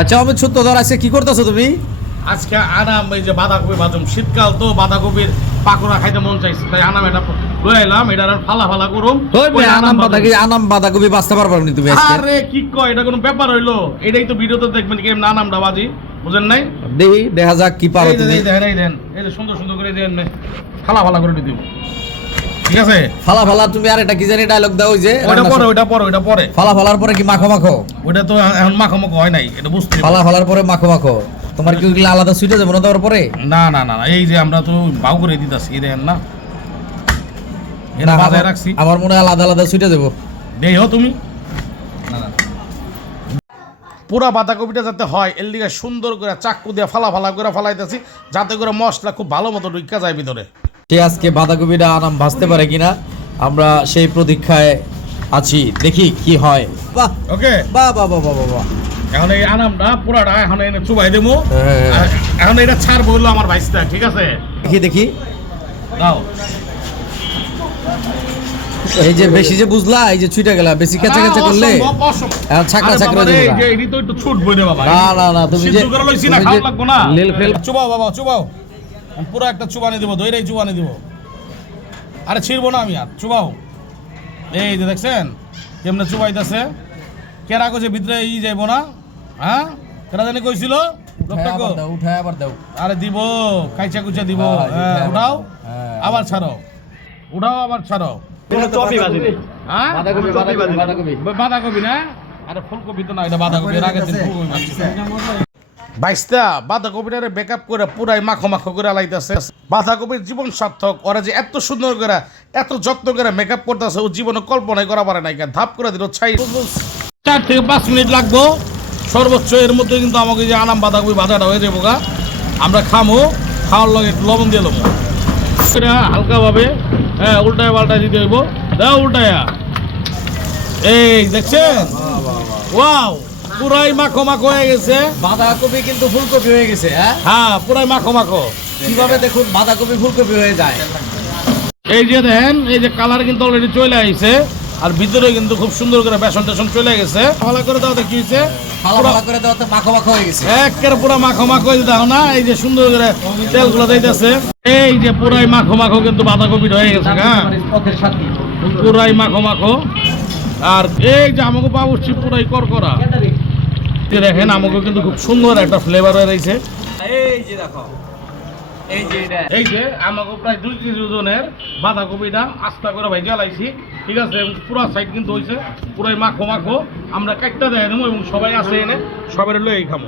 আচ্ছা অমিত সূত্রধর আজকে কি করতেছো তুমি? আজকে আনাম এই যে বাঁধাকপি ভাজুম। শীতকাল তো বাঁধাকপির পাকোড়া খাইতে মন চাইছে তাই আনাম এটা লয়ে এলাম এটা আর ফালা ফালা করুম। আনাম বাঁধাকপি। আনাম বাঁধাকপি বাঁচতে পারব না তুমি আরে কি কয় এটা কোনো ব্যাপার হইল? এটাই তো ভিডিওতে দেখবেন কেমন আনামটা বাজি বুঝেন নাই? দেখি দেখা যাক কি পারো তুমি। দেখেন এই দেন এই সুন্দর সুন্দর করে দেন ফালা ফালা করে দিব। ঠিক আছে? ফালা ফালা তুমি আর এটা কি জানি ডায়লগ দাও যে রান্না পরে ওইটা পরে ওইটা পরে। ফালা ফালার পরে কি মাখো মাখো? ওইটা তো এখন মাখামাখো হয় নাই এটা বুঝতে ফালা ফালার পরে মাখো মাখো। তোমার কি আলাদা সুইটে যাব না দেওয়ার পরে? না না না এই যে আমরা তো বাউ করে দিতেছি দেখেন না। না, এটা বাজায় আমার- রাখছি। আমার মনে হয় আলাদা আলাদা সুইটে দেবো দেই হো তুমি। পুরা বাঁধাকপিটা যাতে হয় এর লিগে সুন্দর করে চাকু দিয়ে ফালা ফালা করে ফালাইতেছি যাতে করে মশলা খুব ভালো মতো ঢুকা যায় ভিতরে। সে আজকে বাঁধাকপিটা আনাম ভাজতে পারে কিনা আমরা সেই প্রতীক্ষায় আছি। দেখি কি হয়। বাহ! ওকে বাহ বাহ বাহ বাহ বাহ, এখন এই আনামটা পুরাটা এখন এনে চুবাই দেবো। হ্যাঁ। এখন এটা ছাড়বো হলো আমার ভাইসটা ঠিক আছে? দেখি দেখি। দাও। এই যে বেশি যে বুঝলা এই যে ছুটে গেলা বেশি কেঁচা কেঁচা করলে। এখন ছাকরা এই না। যে এটি তো একটু ছুটবো রে বাবা। না না না তুমি যে লীল ফেল চুবাও বাবা চুবাও। পুরো একটা চুবানি দেবো দইরাই চুবানি দেবো। আরে ছিড়বো না আমি আর চুবাও। এই যে দেখছেন কেমনে চুবাইতেছে? কেরা কইছে ভিতরে ই যাইবো না? হ্যাঁ? কেরা জানি কইছিল? উঠায় আবার দাও আরে দিব কাইচা কুচা দিব। হ্যাঁ, হ্যাঁ, উঠাও। হ্যাঁ। আবার ছাড়ো। উঠাও আবার ছাড়ো। হ্যাঁ? বাঁধাকপি বাঁধাকপি বাঁধাকপি। বাঁধাকপি না? আরে ফুলকপি তো না এটা বাঁধাকপি। এর ফুলকপি বাইশটা বাঁধাকপিটারে বেকআপ করে পুরাই মাখো মাখো করে লাইতেছে। বাঁধাকপির জীবন সার্থক ওরা যে এত সুন্দর করে এত যত্ন করে মেকআপ করতেছে ও জীবনে কল্পনাই করা পারে নাই ধাপ করে দিল ছাই। চার থেকে পাঁচ মিনিট লাগবো। সর্বোচ্চ এর মধ্যে কিন্তু আমাকে যে আনাম বাঁধাকপি ভাজাটা হয়ে যাব গা। আমরা খামো খাওয়ার লগে একটু লবণ দিয়ে দেবো এটা হালকাভাবে হ্যাঁ উল্টায় পাল্টায় দিতে হইব। দাও উল্টায়া। এই দেখছেন? ওয়াও! পুরাই মাখো মাখো হয়ে গেছে। বাঁধাকপি কিন্তু ফুলকপি হয়ে গেছে হ্যাঁ? হ্যাঁ পুরাই মাখো মাখো। কীভাবে দেখুন বাঁধাকপি ফুলকপি হয়ে যায়? এই যে দেখেন এই যে কালার কিন্তু অলরেডি চলে আইছে আর ভিতরে কিন্তু খুব সুন্দর করে বেসন টেসন চলে গেছে। ভালো করে দাও দেখি হয়েছে করে মাখো মাখো হয়ে গেছে। পুরো মাখো মাখো হয়ে দাও না এই যে সুন্দর করে তেলগুলো দিতেছে এই যে পুরাই মাখো মাখো কিন্তু বাঁধাকপি হয়ে গেছে হ্যাঁ? পুরাই মাখো মাখো। আর এই যে আমাকে পাবুচ্ছি পুরাই করকরা। এই দেখেন আমাকে কিন্তু খুব সুন্দর একটা ফ্লেভার হয়ে রয়েছে। এই যে দেখো এই যে এটা। এই যে আমাকে প্রায় দুই তিন ওজনের বাঁধাকপিটা আস্তা করে ভাই জ্বালাইছি। ঠিক আছে পুরো সাইড কিন্তু হয়েছে পুরাই মাখো মাখো। আমরা কাটটা দেয় নেব এবং সবাই আসে এনে সবাই লই খামো।